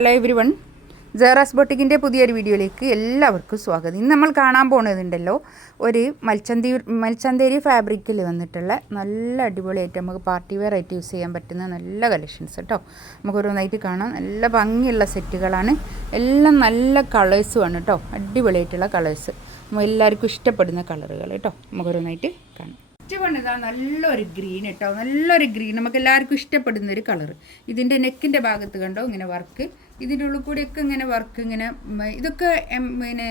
Hello every one, ജെറാസ് ബൊട്ടിക്കിൻ്റെ പുതിയൊരു വീഡിയോയിലേക്ക് എല്ലാവർക്കും സ്വാഗതം. ഇന്ന് നമ്മൾ കാണാൻ പോകുന്നതുണ്ടല്ലോ, ഒരു മൽച്ചന്തേരി ഫാബ്രിക്കിൽ വന്നിട്ടുള്ള നല്ല അടിപൊളിയായിട്ട് നമുക്ക് പാർട്ടി വെയർ ആയിട്ട് യൂസ് ചെയ്യാൻ പറ്റുന്ന നല്ല കളക്ഷൻസ് കേട്ടോ. നമുക്കൊരോന്നായിട്ട് കാണാം. നല്ല ഭംഗിയുള്ള സെറ്റുകളാണ്, എല്ലാം നല്ല കളേഴ്സുമാണ് കേട്ടോ. അടിപൊളിയായിട്ടുള്ള കളേഴ്സ്, എല്ലാവർക്കും ഇഷ്ടപ്പെടുന്ന കളറുകൾ കേട്ടോ. നമുക്കൊരോന്നായിട്ട് കാണാം. ഇതാ നല്ലൊരു ഗ്രീൻ കേട്ടോ, നല്ലൊരു ഗ്രീൻ, നമുക്ക് എല്ലാവർക്കും ഇഷ്ടപ്പെടുന്നൊരു കളർ. ഇതിൻ്റെ നെക്കിൻ്റെ ഭാഗത്ത് കണ്ടോ ഇങ്ങനെ വർക്ക്, ഇതിൻ്റെ ഉള്ളിൽ കൂടിയൊക്കെ ഇങ്ങനെ വർക്ക്, ഇങ്ങനെ ഇതൊക്കെ പിന്നെ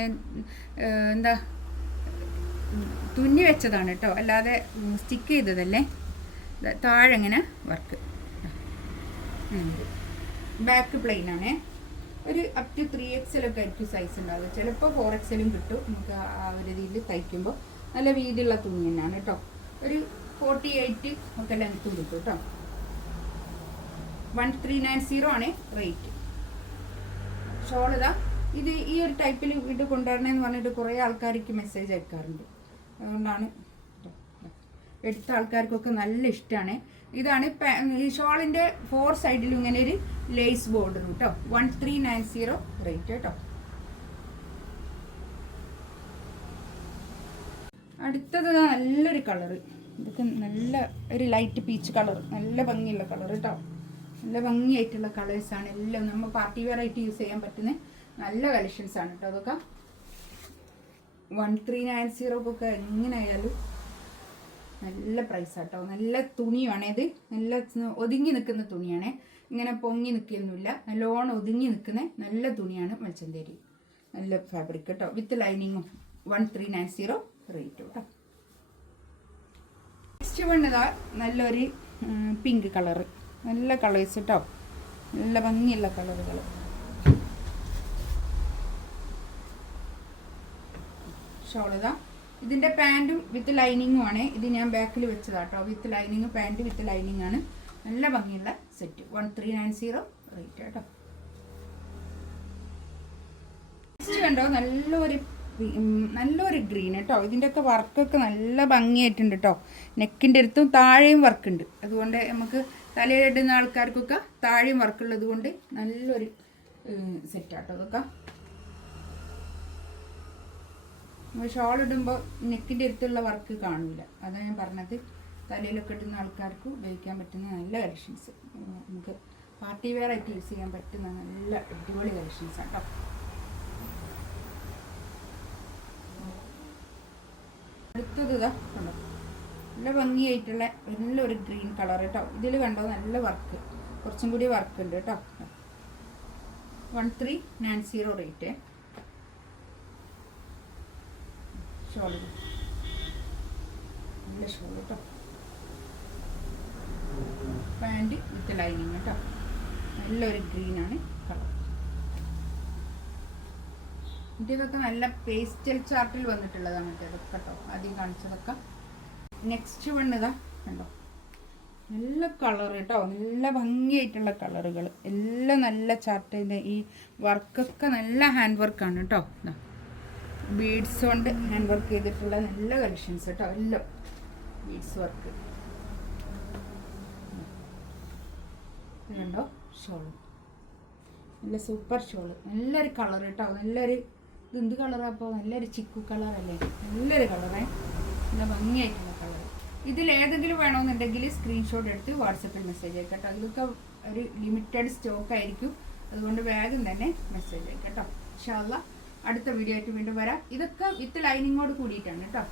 എന്താ തുന്നി വെച്ചതാണ് കേട്ടോ, അല്ലാതെ സ്റ്റിക്ക് ചെയ്തതല്ലേ. താഴെ ഇങ്ങനെ വർക്ക്, ബാക്ക് പ്ലെയിൻ ആണേ. ഒരു അപ് ടു 3XL ഒക്കെ ആയിരിക്കും സൈസ് ഉണ്ടാവുക, ചിലപ്പോൾ 4XL കിട്ടും നമുക്ക് ആ ഒരു രീതിയിൽ തയ്ക്കുമ്പോൾ. നല്ല വീതിയുള്ള തുണി തന്നെയാണ് കേട്ടോ. ഒരു 48 ഒക്കെ ലെങ്ത്തും കിട്ടും കേട്ടോ. 1390 ആണ് റേറ്റ്. ഷോൾ ഇതാ, ഇത് ഈ ഒരു ടൈപ്പിൽ വീട്ടിൽ കൊണ്ടുവരണമെന്ന് പറഞ്ഞിട്ട് കുറേ ആൾക്കാർക്ക് മെസ്സേജ് അയക്കാറുണ്ട്. അതുകൊണ്ടാണ് എടുത്ത ആൾക്കാർക്കൊക്കെ നല്ല ഇഷ്ടമാണ്. ഇതാണ് ഈ ഷോളിൻ്റെ 4 സൈഡിലും ഇങ്ങനെ ഒരു ലേസ് ബോർഡർ കേട്ടോ. 1390 റേറ്റ് കേട്ടോ. അടുത്തത് നല്ലൊരു കളറ്, ഇതൊക്കെ നല്ല ഒരു ലൈറ്റ് പീച്ച് കളർ, നല്ല ഭംഗിയുള്ള കളർ കേട്ടോ. നല്ല ഭംഗിയായിട്ടുള്ള കളേഴ്സാണ് എല്ലാം. നമ്മൾ പാർട്ടി വെയർ ആയിട്ട് യൂസ് ചെയ്യാൻ പറ്റുന്ന നല്ല കളക്ഷൻസാണ് കേട്ടോ. അതൊക്കെ 1390 ഒക്കെ എങ്ങനെയായാലും നല്ല പ്രൈസാണ് കേട്ടോ. നല്ല തുണിയാണ് ഇത്, നല്ല ഒതുങ്ങി നിൽക്കുന്ന തുണിയാണ്, ഇങ്ങനെ പൊങ്ങി നിൽക്കുകയൊന്നുമില്ല, നല്ലോണം ഒതുങ്ങി നിൽക്കുന്ന നല്ല തുണിയാണ് മൽച്ചന്തേരി. നല്ല ഫാബ്രിക് കേട്ടോ, വിത്ത് ലൈനിങ്ങും. 1390 റേറ്റ് കേട്ടോ. നെക്സ്റ്റ് വണ്ണതാ നല്ലൊരു പിങ്ക് കളറ്, നല്ല കളേഴ്സ് കേട്ടോ, നല്ല ഭംഗിയുള്ള കളറുകൾ. ഷോളിതാ, ഇതിൻ്റെ പാൻറ്റും വിത്ത് ലൈനിങ്ങും ആണ്. ഇത് ഞാൻ ബാക്കിൽ വെച്ചതാട്ടോ, with lining, pant with lining ആണ്. നല്ല ഭംഗിയുള്ള സെറ്റ്. 1390 റേറ്റ് കേട്ടോ. നെക്സ്റ്റ് കണ്ടോ നല്ലൊരു ഗ്രീൻ കേട്ടോ. ഇതിൻ്റെയൊക്കെ വർക്കൊക്കെ നല്ല ഭംഗിയായിട്ടുണ്ട് കേട്ടോ. നെക്കിൻ്റെ അടുത്തും താഴെയും വർക്കുണ്ട്, അതുകൊണ്ട് നമുക്ക് തലയിലിടുന്ന ആൾക്കാർക്കൊക്കെ താഴെയും വർക്കുള്ളത് കൊണ്ട് നല്ലൊരു സെറ്റാട്ടോ. അതൊക്കെ ഷോൾ ഇടുമ്പോൾ നെക്കിൻ്റെ അടുത്തുള്ള വർക്ക് കാണില്ല, അതാണ് ഞാൻ പറഞ്ഞത്. തലയിലൊക്കെ ഇടുന്ന ആൾക്കാർക്ക് ഉപയോഗിക്കാൻ പറ്റുന്ന നല്ല കളക്ഷൻസ്, നമുക്ക് പാർട്ടി വെയർ ആയിട്ട് യൂസ് ചെയ്യാൻ പറ്റുന്ന നല്ല അടിപൊളി കളക്ഷൻസ് കേട്ടോ. അടുത്തത് ഇതാ കണ്ടോ, നല്ല ഭംഗിയായിട്ടുള്ള നല്ലൊരു ഗ്രീൻ കളർ കേട്ടോ. ഇതിൽ കണ്ടോ നല്ല വർക്ക്, കുറച്ചും കൂടി വർക്ക് ഉണ്ട് കേട്ടോ. 1390 റേറ്റ്. ഷോൾ നല്ല ഷോൾ കേട്ടോ, പാൻറ് വിത്ത് ലൈനിങ് കേട്ടോ. നല്ലൊരു ഗ്രീനാണ് കളർ. ഇതൊക്കെ നല്ല പേസ്റ്റൽ ചാർട്ടിൽ വന്നിട്ടുള്ളതാണ് ഇതൊക്കെ കേട്ടോ, ആദ്യം കാണിച്ചതൊക്കെ. നെക്സ്റ്റ് വൺ ഇതാ കണ്ടോ, നല്ല കളർ കേട്ടോ, നല്ല ഭംഗിയായിട്ടുള്ള കളറുകൾ എല്ലാം. നല്ല ചാർട്ടിൻ്റെ ഈ വർക്കൊക്കെ നല്ല ഹാൻഡ് വർക്കാണ് കേട്ടോ. ബീഡ്സ് കൊണ്ട് ഹാൻഡ് വർക്ക് ചെയ്തിട്ടുള്ള നല്ല കളക്ഷൻസ് കേട്ടോ, എല്ലാം ബീഡ്സ് വർക്ക്. ഇതുണ്ടോ ഷോള്, നല്ല സൂപ്പർ ഷോള്, നല്ലൊരു കളർ കേട്ടോ. നല്ലൊരു ഇതെന്ത് കളറാണ് അപ്പോൾ, നല്ലൊരു ചിക്കു കളറല്ലേ, നല്ലൊരു കളറേ, നല്ല ഭംഗിയായിട്ടുള്ള കളർ. ഇതിലേതെങ്കിലും വേണമെന്നുണ്ടെങ്കിൽ സ്ക്രീൻഷോട്ട് എടുത്ത് വാട്സപ്പിൽ മെസ്സേജ് അയക്കട്ടോ. ഇതൊക്കെ ഒരു ലിമിറ്റഡ് സ്റ്റോക്ക് ആയിരിക്കും, അതുകൊണ്ട് വേഗം തന്നെ മെസ്സേജ് അയക്കട്ടോ. ഇൻഷാ അല്ലാഹ് അടുത്ത വീഡിയോ ആയിട്ട് വീണ്ടും വരാം. ഇതൊക്കെ വിത്ത് ലൈനിങ്ങോട് കൂടിയിട്ടാണ് കേട്ടോ.